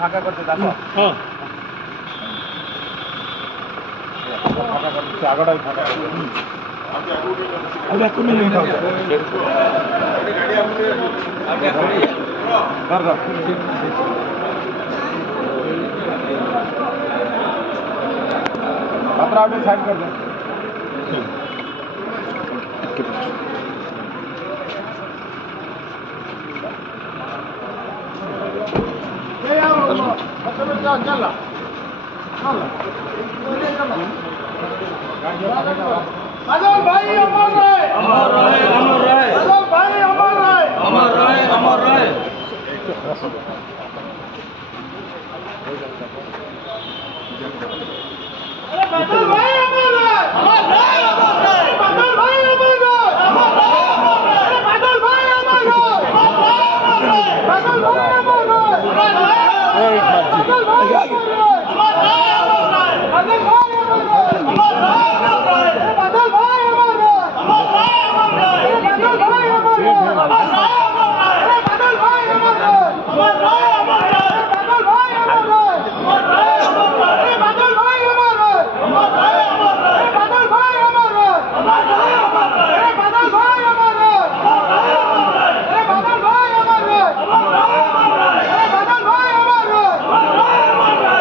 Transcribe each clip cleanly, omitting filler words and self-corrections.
ফাঁকা করতে দেখো হ্যাঁ ফাঁকা করতে আগটাই ফাঁকা আগে এখন নিয়ে উঠাও গাড়ি আপনি আগে করি কর কর मात्रा आपने साइड कर दें अमर भाई अमर राय अमर राय अमर राय अमर भाई अमर राय अमर राय अमर राय अमर भाई अमर राय अमर राय अमर राय अमर भाई अमर राय अमर राय अमर राय अमर भाई अमर राय अमर भाई अमर राय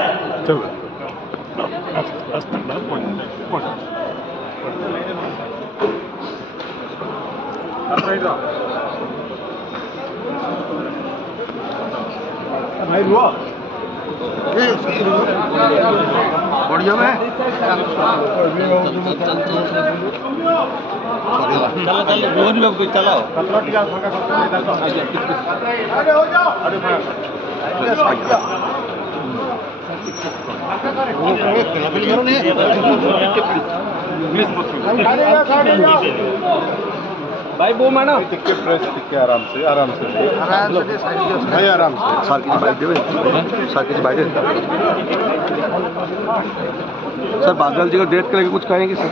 नहीं हुआ बढ़िया में चलो चलो रोहन लोग कोई चलाओ अरे हो जाओ अरे भाई वो मानो टिकट प्रेस टिकट आराम से भाई आराम से सर की बाइक देवे सर की बाइक सर बादल जी को डेट करके कुछ कहेंगे सर